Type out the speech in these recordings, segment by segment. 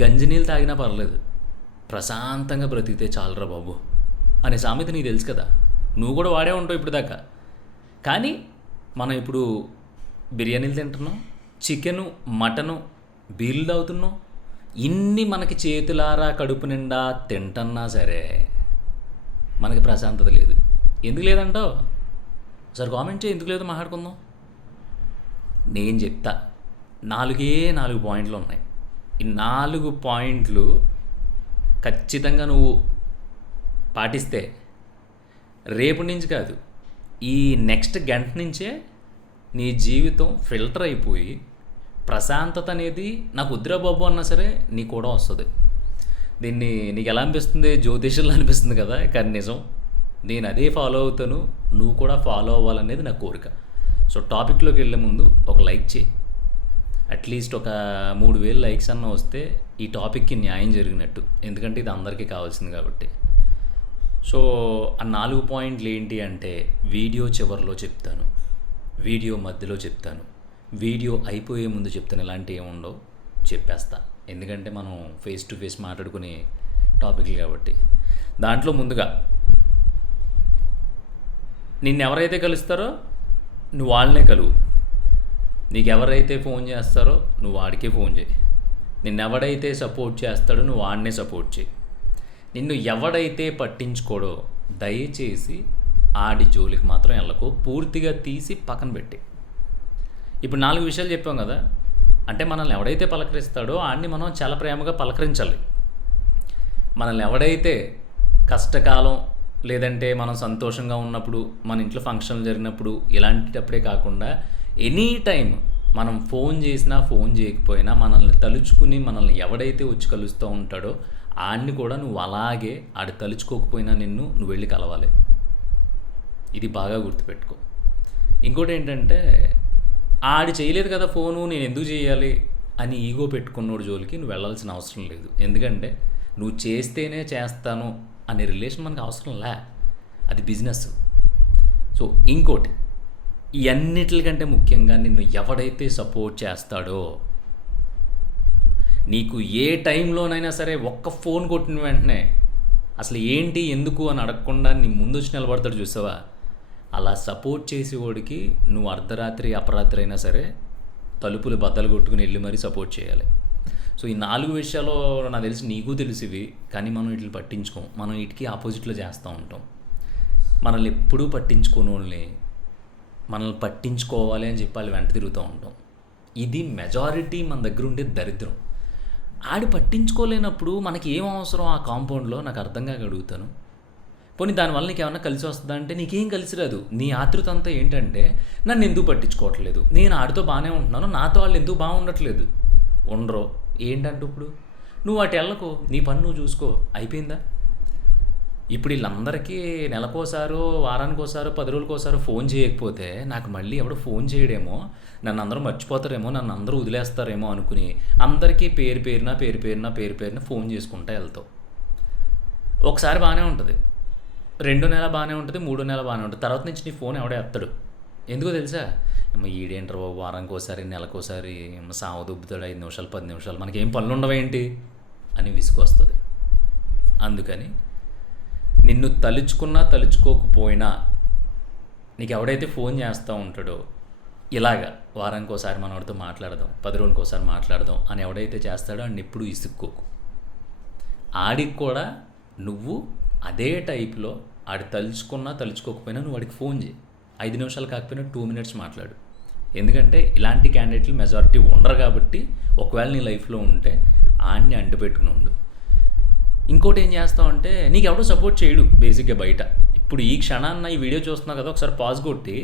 గంజి నీళ్ళు తాగినా పర్లేదు, ప్రశాంతంగా బ్రతికితే చాలరా బాబు అనే సామెత నీకు తెలుసు కదా. నువ్వు కూడా వాడే ఉంటావు ఇప్పుడు దాకా. కానీ మనం ఇప్పుడు బిర్యానీలు తింటున్నాం, చికెను, మటను, బీర్లు తాగుతున్నాం. ఇన్ని మనకి చేతులారా కడుపు నిండా తింటున్నా సరే మనకి ప్రశాంతత లేదు. ఎందుకు లేదంటావు? సరే కామెంట్ చేయి, ఎందుకు లేదో మాట్లాడుకుందాం. నేను చెప్తా, 4 పాయింట్లు ఉన్నాయి. ఈ 4 పాయింట్లు ఖచ్చితంగా నువ్వు పాటిస్తే రేపు నుంచి కాదు, ఈ నెక్స్ట్ గంట నుంచే నీ జీవితం ఫిల్టర్ అయిపోయి ప్రశాంతత అనేది నాకు వద్దురా బాబు అన్నా సరే నీకు కూడా వస్తుంది. దీన్ని నీకు ఎలా అనిపిస్తుంది? జ్యోతిష్యులు అనిపిస్తుంది కదా, కానీ నిజం. నేను అదే ఫాలో అవుతాను, నువ్వు కూడా ఫాలో అవ్వాలనేది నా కోరిక. సో టాపిక్లోకి వెళ్ళే ముందు ఒక లైక్ చేయి. అట్లీస్ట్ ఒక 3000 లైక్స్ అన్న వస్తే ఈ టాపిక్కి న్యాయం జరిగినట్టు, ఎందుకంటే ఇది అందరికీ కావాల్సింది కాబట్టి. సో ఆ 4 పాయింట్లు ఏంటి అంటే, వీడియో చివరిలో చెప్తాను, వీడియో మధ్యలో చెప్తాను, వీడియో అయిపోయే ముందు చెప్తాను. ఇలాంటివి ఏముండవు, చెప్పేస్తా. ఎందుకంటే మనం ఫేస్ టు ఫేస్ మాట్లాడుకునే టాపిక్లు కాబట్టి. దాంట్లో ముందుగా నిన్నెవరైతే కలుస్తారో నువ్వు వాళ్ళనే కలువు. నీకు ఎవరైతే ఫోన్ చేస్తారో నువ్వు వాడికే ఫోన్ చేయి. నిన్నెవడైతే సపోర్ట్ చేస్తాడో నువ్వు వాడినే సపోర్ట్ చేయి. నిన్ను ఎవడైతే పట్టించుకోడో దయచేసి ఆడి జోలికి మాత్రం వెళ్ళకు. పూర్తిగా తీసి పక్కన పెట్టి. ఇప్పుడు 4 విషయాలు చెప్పాం కదా, అంటే మనల్ని ఎవడైతే పలకరిస్తాడో ఆడిని మనం చాలా ప్రేమగా పలకరించాలి. మనల్ని ఎవడైతే కష్టకాలం లేదంటే మనం సంతోషంగా ఉన్నప్పుడు, మన ఇంట్లో ఫంక్షన్లు జరిగినప్పుడు, ఇలాంటప్పుడే కాకుండా ఎనీ టైం మనం ఫోన్ చేసినా ఫోన్ చేయకపోయినా మనల్ని తలుచుకుని మనల్ని ఎవడైతే వచ్చి కలుస్తూ ఉంటాడో ఆడిని కూడా నువ్వు అలాగే, ఆడి తలుచుకోకపోయినా నువ్వు వెళ్ళి కలవాలి. ఇది బాగా గుర్తుపెట్టుకో. ఇంకోటి ఏంటంటే, ఆడి చేయలేదు కదా ఫోను, నేను ఎందుకు చేయాలి అని ఈగో పెట్టుకున్నోడు జోలికి నువ్వు వెళ్ళాల్సిన అవసరం లేదు. ఎందుకంటే నువ్వు చేస్తేనే చేస్తాను అనే రిలేషన్ మనకు అవసరం లే, అది బిజినెస్. సో ఇంకోటి, ఇవన్నిటికంటే ముఖ్యంగా నిన్ను ఎవడైతే సపోర్ట్ చేస్తాడో, నీకు ఏ టైంలోనైనా సరే ఒక్క ఫోన్ కొట్టిన వెంటనే అసలు ఏంటి ఎందుకు అని అడగకుండా నీ ముందు వచ్చి నిలబడతాడు చూసావా, అలా సపోర్ట్ చేసేవాడికి నువ్వు అర్ధరాత్రి అపరాత్రి అయినా సరే తలుపులు బద్దలు కొట్టుకుని వెళ్ళి మరీ సపోర్ట్ చేయాలి. సో ఈ 4 విషయాలు నాకు తెలిసి నీకు తెలిసివి, కానీ మనం వీటిని పట్టించుకోం. మనం వీటికి ఆపోజిట్లో చేస్తూ ఉంటాం. మనల్ని ఎప్పుడూ పట్టించుకోని వాళ్ళని మనల్ని పట్టించుకోవాలి అని చెప్పి వెంట తిరుగుతూ ఉంటాం. ఇది మెజారిటీ మన దగ్గర ఉండే దరిద్రం. ఆడి పట్టించుకోలేనప్పుడు మనకి ఏం అవసరం ఆ కాంపౌండ్లో, నాకు అర్థంగా అడుగుతాను. పోనీ దానివల్ల నీకు ఏమన్నా కలిసి వస్తుందా అంటే నీకేం కలిసి రాదు. నీ ఆతృత అంతా ఏంటంటే, నన్ను ఎందుకు పట్టించుకోవట్లేదు, నేను ఆడితో బాగానే ఉంటున్నాను, నాతో వాళ్ళు ఎందుకు బాగుండట్లేదు. ఉండరు ఏంటంటే ఇప్పుడు నువ్వు అటు వెళ్ళకు, నీ పని నువ్వు చూసుకో, అయిపోయిందా. ఇప్పుడు వీళ్ళందరికీ నెలకోసారో, వారానికోసారో, 10 రోజులకోసారో ఫోన్ చేయకపోతే నాకు మళ్ళీ ఎవడో ఫోన్ చేయడేమో, నన్ను అందరూ మర్చిపోతారేమో, నన్ను అందరూ వదిలేస్తారేమో అనుకుని అందరికీ పేరు పేరున ఫోన్ చేసుకుంటా వెళ్తావు. ఒకసారి బాగానే ఉంటుంది, 2 నెలలు బాగానే ఉంటుంది, 3 నెలలు బాగానే ఉంటుంది. తర్వాత నుంచి నీ ఫోన్ ఎవడే ఎత్తాడు. ఎందుకో తెలుసా? ఈడేంటారు బాబు, వారానికి ఒకసారి, నెలకోసారి సావ దుబ్బుతాడు, 5 నిమిషాలు 10 నిమిషాలు, మనకేం పనులు ఉండవేంటి అని విసుకొస్తుంది. అందుకని నిన్ను తలుచుకున్నా తలుచుకోకపోయినా నీకు ఎవడైతే ఫోన్ చేస్తూ ఉంటాడో, ఇలాగా వారానికి ఒకసారి మనవాడితో మాట్లాడదాం, 10 రోజులకి ఒకసారి మాట్లాడదాం అని ఎవడైతే చేస్తాడో ఆడిని ఎప్పుడూ ఇసుక్కోకు. ఆడికి కూడా నువ్వు అదే టైప్లో, ఆడి తలుచుకున్నా తలుచుకోకపోయినా నువ్వు వాడికి ఫోన్ చేయి. 5 నిమిషాలు కాకపోయినా 2 మినిట్స్ మాట్లాడు. ఎందుకంటే ఇలాంటి క్యాండిడేట్లు మెజారిటీ ఉండరు కాబట్టి, ఒకవేళ నీ లైఫ్లో ఉంటే ఆడిని అంటిపెట్టుకుని ఉండు. ఇంకోటి ఏం చేస్తావు అంటే, నీకు ఎవడో సపోర్ట్ చేయడు బేసిక్గా బయట. ఇప్పుడు ఈ క్షణాన్న ఈ వీడియో చూస్తున్నావు కదా, ఒకసారి పాజ్ కొట్టి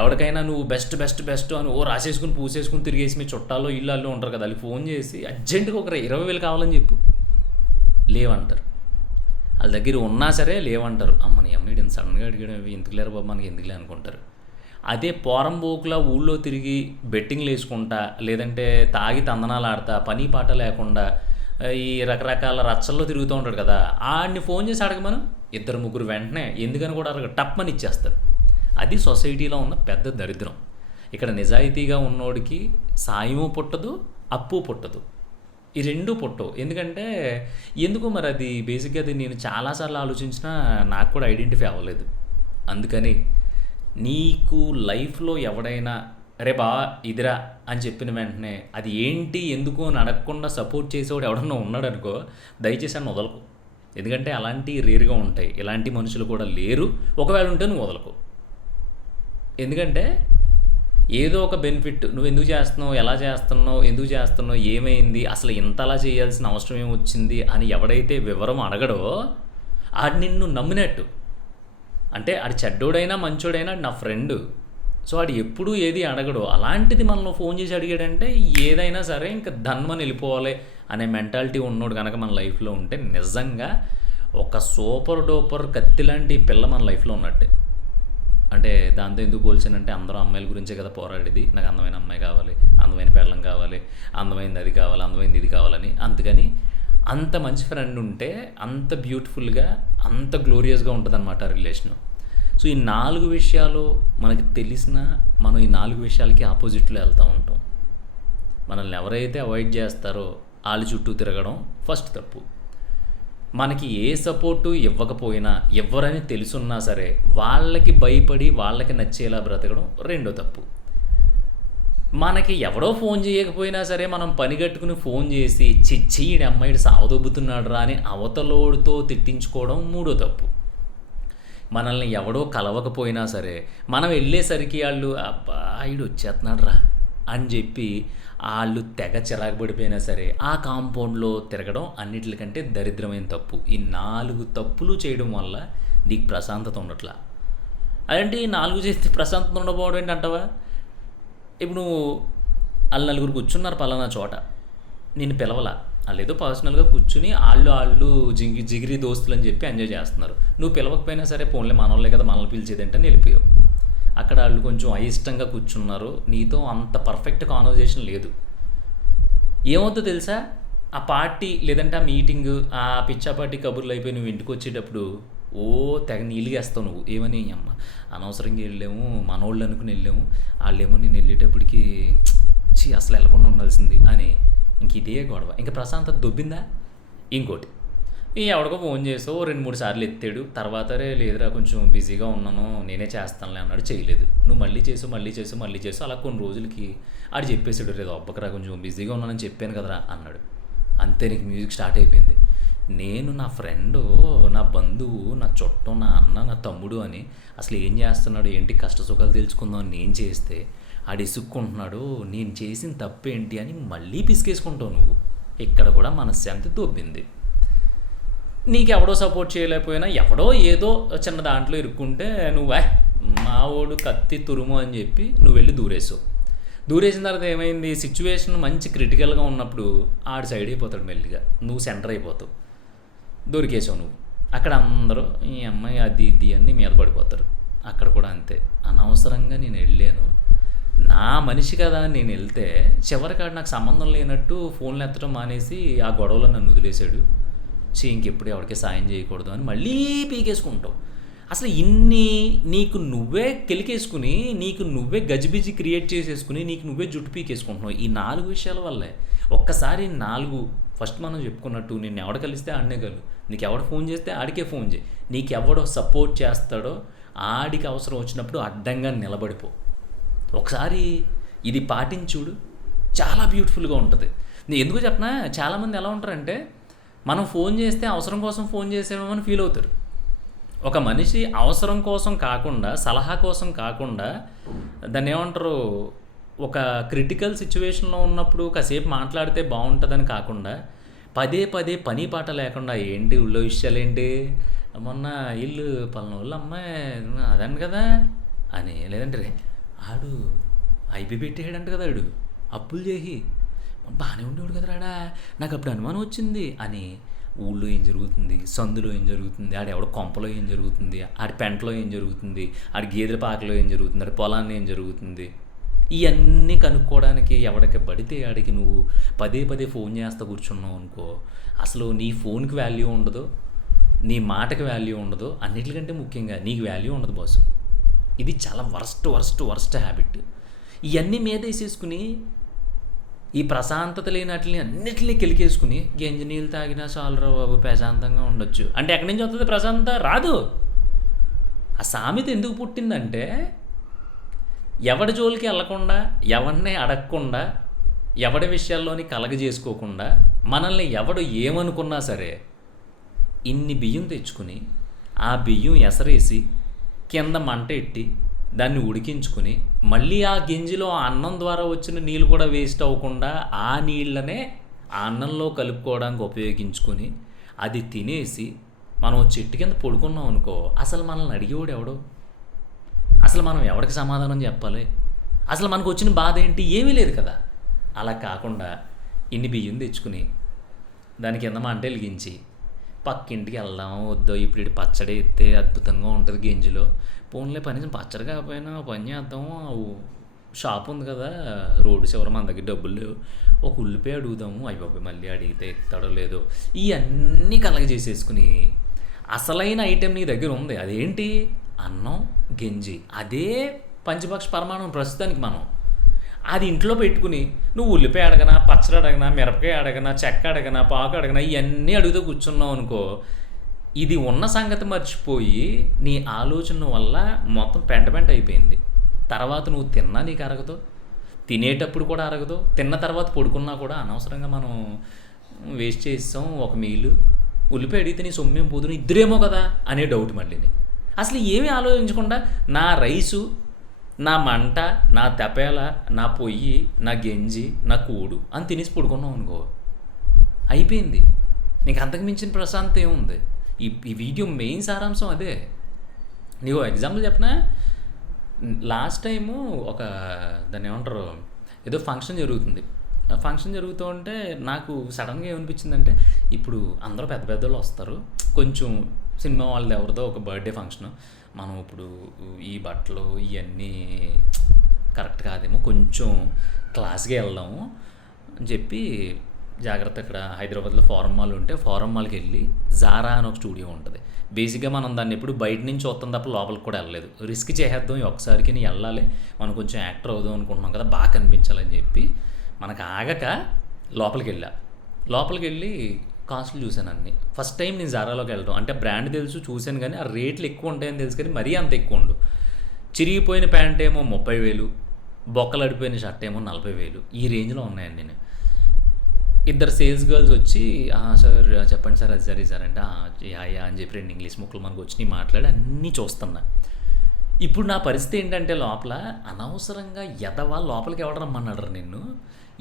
ఎవరికైనా నువ్వు బెస్ట్ అని రాసేసుకుని పూసేసుకుని తిరిగేసి మీ చుట్టాల్లో ఇళ్ళల్లో ఉంటారు కదా, వాళ్ళు ఫోన్ చేసి అర్జెంటుగా ఒక 20,000 కావాలని చెప్పు, లేవంటారు. వాళ్ళ దగ్గర ఉన్నా సరే లేవంటారు. అమ్మని అమ్మని సడన్గా అడిగాడు, ఎందుకు లేరు బాబు మనకి ఎందుకులే అనుకుంటారు. అదే పోరంబోకులా ఊళ్ళో తిరిగి బెట్టింగ్లు వేసుకుంటా, లేదంటే తాగి తందనాలు ఆడతా, పని పాట లేకుండా ఈ రకరకాల రచ్చల్లో తిరుగుతూ ఉంటాడు కదా, ఆడిని ఫోన్ చేసి అడగమను, 2-3 వెంటనే ఎందుకని కూడా అడగ టప్మని ఇచ్చేస్తారు. అది సొసైటీలో ఉన్న పెద్ద దరిద్రం. ఇక్కడ నిజాయితీగా ఉన్నోడికి సాయము పుట్టదు, అప్పు పుట్టదు. ఈ 2 పుట్టవు. ఎందుకంటే, ఎందుకో మరి అది బేసిక్‌గా అది నేను చాలా సార్లు ఆలోచించినా నాకు కూడా ఐడెంటిఫై అవ్వలేదు. అందుకని నీకు లైఫ్‌లో ఎవడైనా "అరే బావ ఇదిరా" అని చెప్పిన వెంటనే అది ఏంటి, ఎందుకు అని అడగకుండా సపోర్ట్ చేసేవాడు ఎవడన్నా ఉన్నాడనుకో, దయచేసి ఆడిని వదలకు. ఎందుకంటే అలాంటియి రేర్‌గా ఉంటాయి. ఇలాంటి మనుషులు కూడా లేరు. ఒకవేళ ఉంటే నువ్వు వదలకు. ఎందుకంటే ఏదో ఒక బెనిఫిట్ నువ్వెందుకు చేస్తున్నావు, ఎలా చేస్తున్నావు, ఎందుకు చేస్తున్నావు, ఏమైంది, అసలు ఇంతలా చేయాల్సిన అవసరం ఏమొచ్చింది అని ఎవడైతే వివరం అడగడో ఆడు నిన్ను నమ్మినట్టు. అంటే ఆడు చెడ్డోడైనా మంచోడైనా ఆడు నా ఫ్రెండు. సో ఆడు ఎప్పుడూ ఏది అడగడు. అలాంటిది మనల్ని ఫోన్ చేసి అడిగాడంటే ఏదైనా సరే ఇంకా ధన్మని వెళ్ళిపోవాలి అనే మెంటాలిటీ ఉన్నోడు కనుక మన లైఫ్లో ఉంటే నిజంగా ఒక సూపర్ డూపర్ కత్తి లాంటి పిల్ల మన లైఫ్లో ఉన్నట్టే. అంటే దాంతో ఎందుకు పోల్చానంటే అందరూ అమ్మాయిల గురించే కదా పోరాడేది. నాకు అందమైన అమ్మాయి కావాలి, అందమైన పెళ్ళం కావాలి, అందమైనది అది కావాలి, అందమైనది ఇది కావాలని. అందుకని అంత మంచి ఫ్రెండ్ ఉంటే అంత బ్యూటిఫుల్గా, అంత గ్లోరియస్గా ఉంటుందన్నమాట రిలేషను. సో ఈ 4 విషయాలు మనకి తెలిసినా మనం ఈ 4 విషయాలకి ఆపోజిట్లో వెళ్తూ ఉంటాం. మనల్ని ఎవరైతే అవాయిడ్ చేస్తారో వాళ్ళ చుట్టూ తిరగడం ఫస్ట్ తప్పు. మనకి ఏ సపోర్టు ఇవ్వకపోయినా, ఎవ్వరని తెలుసున్నా సరే వాళ్ళకి భయపడి వాళ్ళకి నచ్చేలా బ్రతకడం రెండో తప్పు. మనకి ఎవడో ఫోన్ చేయకపోయినా సరే మనం పని కట్టుకుని ఫోన్ చేసి చిచ్చి ఈడి అమ్మాయిడు సావదొబ్బుతున్నాడు రా అని అవతలోడితో తిట్టించుకోవడం మూడో తప్పు. మనల్ని ఎవడో కలవకపోయినా సరే మనం వెళ్ళేసరికి వాళ్ళు అబ్బా ఈడు వచ్చేస్తున్నాడు రా అని చెప్పి వాళ్ళు తెగ చిరాకు పడిపోయినా సరే ఆ కాంపౌండ్లో తిరగడం అన్నిటికంటే దరిద్రమైన తప్పు. ఈ 4 తప్పులు చేయడం వల్ల నీకు ప్రశాంతత ఉండట్లా. అదేంటి 4 చేస్తే ప్రశాంతత ఉండకపోవడం ఏంటి అంటావా? ఇప్పుడు నువ్వు వాళ్ళు 4 కూర్చున్నారు పలానా చోట, నేను పిలవలా, వాళ్ళు ఏదో పర్సనల్గా కూర్చుని వాళ్ళు జిగిరి దోస్తులు అని చెప్పి ఎంజాయ్ చేస్తున్నారు. నువ్వు పిలవకపోయినా సరే పోన్లే మనోళ్ళే కదా మనల్ని పిలిచేదంటే వెళ్ళిపోయావు. అక్కడ వాళ్ళు కొంచెం అయిష్టంగా కూర్చున్నారు, నీతో అంత పర్ఫెక్ట్ కాన్వర్జేషన్ లేదు. ఏమవుతుందో తెలుసా? ఆ పార్టీ లేదంటే ఆ మీటింగ్, ఆ పిచ్చాపార్టీ కబుర్లు అయిపోయి నువ్వు ఇంటికి వచ్చేటప్పుడు తెగ నీళ్ళుగేస్తావు నువ్వు. ఏమని అమ్మ అనవసరంగా వెళ్ళాము, మనోళ్ళు అనుకుని వెళ్ళాము, వాళ్ళేమో నేను వెళ్ళేటప్పటికి అసలు వెళ్ళకుండా ఉండాల్సింది అని ఇంక ఇదే గొడవ. ఇంకా ప్రశాంతత దొబ్బిందా? ఇంకోటి ఎవడికో ఫోన్ చేసావు 2-3 సార్లు ఎత్తాడు, తర్వాత లేదురా కొంచెం బిజీగా ఉన్నాను నేనే చేస్తానులే అన్నాడు, చేయలేదు. నువ్వు మళ్ళీ చేసు అలా కొన్ని రోజులకి ఆడు చెప్పేసాడు రేదో అబ్బకరా కొంచెం బిజీగా ఉన్నానని చెప్పాను కదరా అన్నాడు. అంతే నీకు మ్యూజిక్ స్టార్ట్ అయిపోయింది. నేను నా ఫ్రెండు, నా బంధువు, నా చుట్టం, నా అన్న, నా తమ్ముడు అని అసలు ఏం చేస్తున్నాడు ఏంటి కష్ట సుఖాలు తెలుసుకుందాం అని నేను చేస్తే ఆడు ఇసుక్కుంటున్నాడు, నేను చేసిన తప్పేంటి అని మళ్ళీ పిసికేసుకుంటావు నువ్వు. ఇక్కడ కూడా మనశ్శాంతి దొబ్బింది. నీకెవడో సపోర్ట్ చేయలేకపోయినా ఎవడో ఏదో చిన్న దాంట్లో ఇరుక్కుంటే నువ్వు మావోడు కత్తి తురుము అని చెప్పి నువ్వు వెళ్ళి దూరేసావు. దూరేసిన తర్వాత ఏమైంది, సిచ్యువేషన్ మంచి క్రిటికల్గా ఉన్నప్పుడు ఆడు సైడ్ అయిపోతాడు మెల్లిగా, నువ్వు సెంటర్ అయిపోతావు, దొరికేసావు నువ్వు. అక్కడ అందరూ ఈ అమ్మాయి అది ఇది అని మీద పడిపోతారు. అక్కడ కూడా అంతే, అనవసరంగా నేను వెళ్ళాను, నా మనిషి కదా అని నేను వెళ్తే చివరికాడు నాకు సంబంధం లేనట్టు ఫోన్లు ఎత్తడం మానేసి ఆ గొడవలో నన్ను వదిలేశాడు, ఇంకెప్పుడు ఎవరికి సాయం చేయకూడదు అని మళ్ళీ పీకేసుకుంటావు. అసలు ఇన్ని నీకు నువ్వే కెలికేసుకుని, నీకు నువ్వే గజిబిజి క్రియేట్ చేసేసుకుని, నీకు నువ్వే జుట్టు పీకేసుకుంటున్నావు ఈ 4 విషయాల వల్లే. ఒక్కసారి 4 ఫస్ట్ మనం చెప్పుకున్నట్టు నిన్ను ఎవడ కలిస్తే ఆడనే కలు, నీకు ఎవడ ఫోన్ చేస్తే ఆడికే ఫోన్ చేయి, నీకు ఎవడో సపోర్ట్ చేస్తాడో ఆడికి అవసరం వచ్చినప్పుడు అడ్డంగా నిలబడిపో. ఒకసారి ఇది పాటించుడు, చాలా బ్యూటిఫుల్గా ఉంటుంది. నేను ఎందుకు చెప్పనా, చాలామంది ఎలా ఉంటారంటే మనం ఫోన్ చేస్తే అవసరం కోసం ఫోన్ చేసామని ఫీల్ అవుతారు. ఒక మనిషి అవసరం కోసం కాకుండా, సలహా కోసం కాకుండా, దాన్ని ఏమంటారు, ఒక క్రిటికల్ సిచ్యువేషన్లో ఉన్నప్పుడు కాసేపు మాట్లాడితే బాగుంటుందని కాకుండా పదే పని పాట లేకుండా ఏంటి ఊళ్ళో విషయాలు ఏంటి, మొన్న ఇల్లు పలానా వాళ్ళు అమ్మాయి అదని కదా అని, లేదంటే ఆడు ఐపీ పెట్టేయడంట కదా, ఆడు అప్పులు చేసి బాగానే ఉండేవాడు కదరాడా, నాకు అప్పుడు అనుమానం వచ్చింది అని ఊళ్ళో ఏం జరుగుతుంది, సందులో ఏం జరుగుతుంది, ఆడెవడ కొంపలో ఏం జరుగుతుంది, ఆడి పెంటలో ఏం జరుగుతుంది, ఆడి గేదెల పాకలో ఏం జరుగుతుంది, ఆడి పొలాన్ని ఏం జరుగుతుంది, ఇవన్నీ కనుక్కోవడానికి ఎవడికి పడితే ఆడికి నువ్వు పదే ఫోన్ చేస్తా కూర్చున్నావు అనుకో, అసలు నీ ఫోన్కి వాల్యూ ఉండదు, నీ మాటకి వాల్యూ ఉండదు, అన్నిటికంటే ముఖ్యంగా నీకు వాల్యూ ఉండదు బాసు. ఇది చాలా వర్స్ట్ హ్యాబిట్. ఇవన్నీ మీద వేసేసుకుని ఈ ప్రశాంతత లేనట్లని అన్నిటినీ కెలికేసుకుని గంజి నీళ్ళు తాగినా చాలురా బాబు ప్రశాంతంగా ఉండొచ్చు అంటే ఎక్కడి నుంచి వస్తుంది ప్రశాంతత? రాదు. ఆ సామెత ఎందుకు పుట్టిందంటే ఎవడి జోలికి వెళ్ళకుండా, ఎవరిని అడగకుండా, ఎవడి విషయాల్లోని కలగజేసుకోకుండా, మనల్ని ఎవడు ఏమనుకున్నా సరే ఇన్ని బియ్యం తెచ్చుకుని ఆ బియ్యం ఎసరేసి కింద మంట ఎట్టి దాన్ని ఉడికించుకుని మళ్ళీ ఆ గింజలో ఆ అన్నం ద్వారా వచ్చిన నీళ్ళు కూడా వేస్ట్ అవ్వకుండా ఆ నీళ్ళనే ఆ అన్నంలో కలుపుకోవడానికి ఉపయోగించుకొని అది తినేసి మనం చెట్టు కింద పడుకున్నాం అనుకో, అసలు మనల్ని అడిగేవాడు ఎవడో? అసలు మనం ఎవరికి సమాధానం చెప్పాలి? అసలు మనకు వచ్చిన బాధ ఏంటి? ఏమీ లేదు కదా. అలా కాకుండా ఇన్ని బియ్యం తెచ్చుకుని దాని కింద మంట వెలిగించి పక్కింటికి వెళ్దాం వద్దో, ఇప్పుడు ఇటు పచ్చడి ఎత్తే అద్భుతంగా ఉంటుంది గింజలో, పోన్లే పని పచ్చడి కాకపోయినా పని చేద్దాము, షాప్ ఉంది కదా రోడ్డు చివర, మన దగ్గర డబ్బులు లేవు, ఒక ఉల్లిపాయ అడుగుదాము, అయ్యబాబు మళ్ళీ అడిగితే ఎత్తాడో లేదో, ఇవన్నీ కలగజేసేసుకుని అసలైన ఐటెం నీ దగ్గర ఉంది, అదేంటి? అన్నం గంజి. అదే పంచభక్ష పరమాణం ప్రస్తుతానికి. మనం అది ఇంట్లో పెట్టుకుని నువ్వు ఉల్లిపాయ అడగనా, పచ్చడి అడగనా, మిరపకాయ అడగనా, చెక్క అడగనా, పాకు అడగనా, ఇవన్నీ అడుగుతూ కూర్చున్నావు అనుకో, ఇది ఉన్న సంగతి మర్చిపోయి నీ ఆలోచన వల్ల మొత్తం పెంట అయిపోయింది. తర్వాత నువ్వు తిన్నా నీకు అరగదు, తినేటప్పుడు కూడా అరగదు, తిన్న తర్వాత పడుకున్నా కూడా అనవసరంగా మనం వేస్ట్ చేస్తాం ఒక మీలు. ఉల్లిపాయ అడిగితే నీ సొమ్మేం పోదును, ఇద్దరేమో కదా అనే డౌట్ మళ్ళీని. అసలు ఏమీ ఆలోచించకుండా నా రైసు, నా మంట, నా తెపేల, నా పొయ్యి, నా గంజి, నా కూడు అని తినేసి పడుకున్నావు అనుకో, అయిపోయింది. నీకు అంతకు మించిన ప్రశాంతత ఏముంది? ఈ వీడియో మెయిన్ సారాంశం అదే. నీకు ఎగ్జాంపుల్ చెప్పనా, లాస్ట్ టైము దాన్ని ఏమంటారు, ఏదో ఫంక్షన్ జరుగుతుంది. ఫంక్షన్ జరుగుతూ ఉంటే నాకు సడన్గా ఏమనిపించిందంటే, ఇప్పుడు అందరూ పెద్ద పెద్దోళ్ళు వస్తారు, కొంచెం సినిమా వాళ్ళది ఎవరిదో ఒక బర్త్డే ఫంక్షను, మనం ఇప్పుడు ఈ బట్టలు ఇవన్నీ కరెక్ట్ కాదేమో, కొంచెం క్లాస్గా వెళ్దాము అని చెప్పి జాగ్రత్త. ఇక్కడ హైదరాబాద్లో ఫారం మాల్ ఉంటే ఫారం మాల్కి వెళ్ళి జారా అని ఒక స్టూడియో ఉంటుంది. బేసిక్గా మనం దాన్ని ఎప్పుడు బయట నుంచి చూస్తాం తప్ప లోపలికి కూడా వెళ్ళలేదు. రిస్క్ చేసేద్దాం ఈ ఒక్కసారికి, నీ వెళ్ళాలి, మనం కొంచెం యాక్టర్ అవుదాం అనుకుంటున్నాం కదా, బాగా కనిపించాలని చెప్పి మనకు ఆగక లోపలికి వెళ్ళి కాస్ట్లు చూశాను అన్నీ. ఫస్ట్ టైం నేను జారాలోకి వెళ్ళడం, అంటే బ్రాండ్ తెలుసు చూశాను కానీ ఆ రేట్లు ఎక్కువ ఉంటాయని తెలుసు కానీ మరీ అంత ఎక్కువ ఉండు. చిరిగిపోయిన ప్యాంట్ ఏమో 30,000, బొక్కలు అడిపోయిన షర్ట్ ఏమో 40,000, ఈ రేంజ్లో ఉన్నాయండి. నేను ఇద్దరు సేల్స్ గర్ల్స్ వచ్చి సార్ చెప్పండి సార్, అది సార్ ఇది సార్ అంటే యా అని చెప్పి 2 ఇంగ్లీష్ ముక్కలు మనకు వచ్చి మాట్లాడి అన్నీ చూస్తున్నా. ఇప్పుడు నా పరిస్థితి ఏంటంటే లోపల అనవసరంగా ఎదవా లోపలికి ఎవడ రమ్మన్నాడు నిన్ను,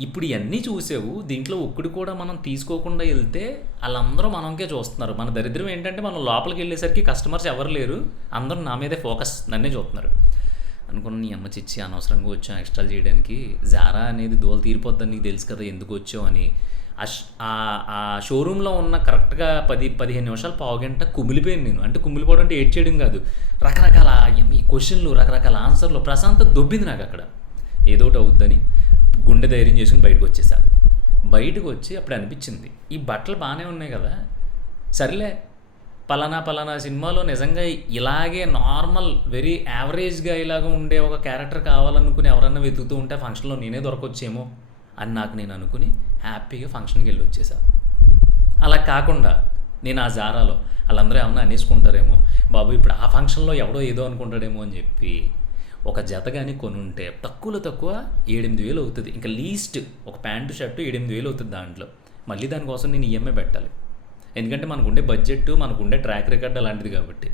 ఇప్పుడు ఇవన్నీ చూసావు, దీంట్లో ఒక్కడు కూడా మనం తీసుకోకుండా వెళ్తే వాళ్ళందరూ మనకే చూస్తున్నారు. మన దరిద్రం ఏంటంటే మనం లోపలికి వెళ్ళేసరికి కస్టమర్స్ ఎవరు లేరు, అందరూ నా మీదే ఫోకస్, నన్నే చూస్తున్నారు అనుకున్న. నీ అమ్మ చిచ్చి అనవసరంగా వచ్చాం ఎక్స్ట్రా చేయడానికి, జారా అనేది దోల తీరిపోద్దని నీకు తెలుసు కదా ఎందుకు వచ్చావు అని. ఆ షోరూంలో ఉన్న కరెక్ట్గా 10-15 నిమిషాలు, పావుగంట కుమిలిపోయాను నేను. అంటే కుమిలిపోవడం అంటే ఏడ్ చేయడం కాదు, రకరకాల ఈ క్వశ్చన్లు, రకరకాల ఆన్సర్లు, ప్రశాంతత దొబ్బింది నాకు అక్కడ. ఏదో ఒకటి అవుద్దని గుండె ధైర్యం చేసుకుని బయటకు వచ్చేసా. బయటకు వచ్చి అప్పుడు అనిపించింది, ఈ బట్టలు బాగానే ఉన్నాయి కదా, సర్లే పలానా సినిమాలో నిజంగా ఇలాగే నార్మల్ వెరీ యావరేజ్గా ఇలాగ ఉండే ఒక క్యారెక్టర్ కావాలనుకుని ఎవరన్నా వెతుకుతూ ఉంటే ఫంక్షన్లో నేనే దొరకొచ్చేమో అని నాకు నేను అనుకుని హ్యాపీగా ఫంక్షన్కి వెళ్ళి వచ్చేసా. అలా కాకుండా నేను ఆ జారాలో వాళ్ళందరూ ఏమన్నా అనేసుకుంటారేమో, బాబు ఇప్పుడు ఆ ఫంక్షన్లో ఎవడో ఏదో అనుకుంటాడేమో అని చెప్పి ఒక జత కానీ కొనుంటే తక్కువ 7-8 వేలు అవుతుంది. ఇంకా లీస్ట్ ఒక ప్యాంటు షర్టు 7-8 వేలు అవుతుంది. దాంట్లో మళ్ళీ దానికోసం నేను ఈఎంఐ పెట్టాలి, ఎందుకంటే మనకుండే బడ్జెట్, మనకుండే ట్రాక్ రికార్డ్ అలాంటిది కాబట్టి.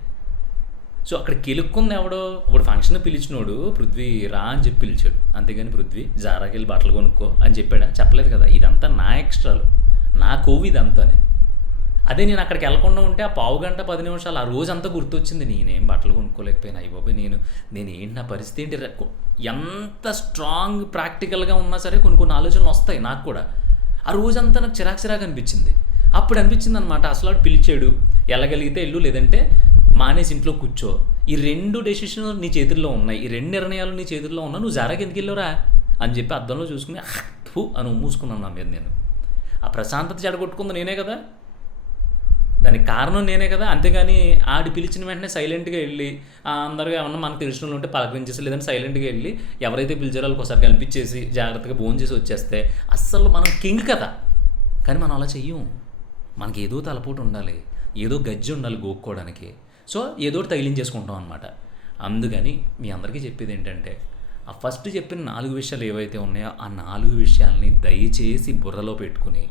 సో అక్కడ కెలుక్కుంది ఎవడో, ఇప్పుడు ఫంక్షన్ పిలిచినోడు పృథ్వీ రా అని చెప్పి పిలిచాడు, అంతేగాని పృథ్వీ జారాకి వెళ్ళి బట్టలు కొనుక్కో అని చెప్పాడా? చెప్పలేదు కదా. ఇదంతా నా ఎక్స్ట్రాలు, నా కోవి ఇదంతానే. అదే నేను అక్కడికి వెళ్ళకుండా ఉంటే ఆ పావుగంట 10 నిమిషాలు ఆ రోజంతా గుర్తొచ్చింది, నేనేం బట్టలు కొనుక్కోలేకపోయినా, అయ్యబాబు నేను ఏంటి నా పరిస్థితి ఏంటి. ఎంత స్ట్రాంగ్ ప్రాక్టికల్గా ఉన్నా సరే కొన్ని ఆలోచనలు వస్తాయి నాకు కూడా. ఆ రోజంతా నాకు చిరాకు అనిపించింది. అప్పుడు అనిపించింది అనమాట, అసలు వాడు పిలిచాడు, వెళ్ళగలిగితే వెళ్ళు, లేదంటే మానేసి ఇంట్లో కూర్చో. ఈ 2 డెసిషన్లు నీ చేతుల్లో ఉన్నాయి, ఈ 2 నిర్ణయాలు నీ చేతుల్లో ఉన్నా, నువ్వు జారాకి ఎందుకు వెళ్ళవురా అని చెప్పి అద్దంలో చూసుకుని అని మూసుకున్నాను నా మీద నేను. ఆ ప్రశాంతత చెడగొట్టుకుంది నేనే కదా. దానికి కారణం నేనే కదా. అంతేగాని ఆడు పిలిచిన వెంటనే సైలెంట్గా వెళ్ళి అందరూ ఏమన్నా మనకు తెలిసిన వాళ్ళు ఉంటే పలకరించేసి, లేదంటే సైలెంట్గా వెళ్ళి ఎవరైతే పిలిచారో వాళ్ళకి ఒకసారి కనిపించేసి జాగ్రత్తగా భోజనం చేసి వచ్చేస్తే అస్సలు మనం కింగ్ కదా. కానీ మనం అలా చెయ్యం. మనకి ఏదో తలపోటు ఉండాలి, ఏదో గజ్జి ఉండాలి గోక్కోవడానికి. సో ఏదో ఒకటి తగిలించేసుకుంటాం అనమాట. అందుకని మీ అందరికీ చెప్పేది ఏంటంటే, ఆ ఫస్ట్ చెప్పిన 4 విషయాలు ఏవైతే ఉన్నాయో ఆ 4 విషయాల్ని దయచేసి బుర్రలో పెట్టుకుని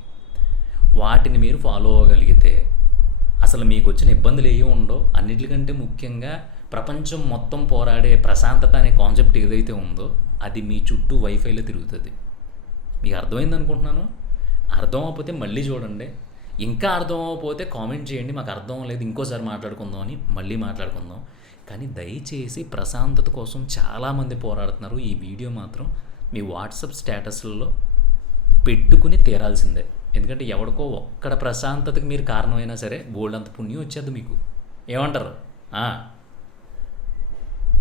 వాటిని మీరు ఫాలో అవ్వగలిగితే అసలు మీకు వచ్చిన ఇబ్బందులు ఏవి ఉండవు. అన్నిటికంటే ముఖ్యంగా ప్రపంచం మొత్తం పోరాడే ప్రశాంతత అనే కాన్సెప్ట్ ఏదైతే ఉందో అది మీ చుట్టూ వైఫైలో తిరుగుతుంది. మీకు అర్థమైంది అనుకుంటున్నాను. అర్థం అవ్వకపోతే మళ్ళీ చూడండి. ఇంకా అర్థం అవ్వకపోతే కామెంట్ చేయండి, మాకు అర్థం లేదు ఇంకోసారి మాట్లాడుకుందాం అని. మళ్ళీ మాట్లాడుకుందాం. కానీ దయచేసి ప్రశాంతత కోసం చాలామంది పోరాడుతున్నారు. ఈ వీడియో మాత్రం మీ వాట్సాప్ స్టేటస్లలో పెట్టుకుని తీరాల్సిందే. ఎందుకంటే ఎవడికో ఒక్కడ ప్రశాంతతకి మీరు కారణమైనా సరే బోల్డ్ అంత పుణ్యం వచ్చేది మీకు. ఏమంటారు?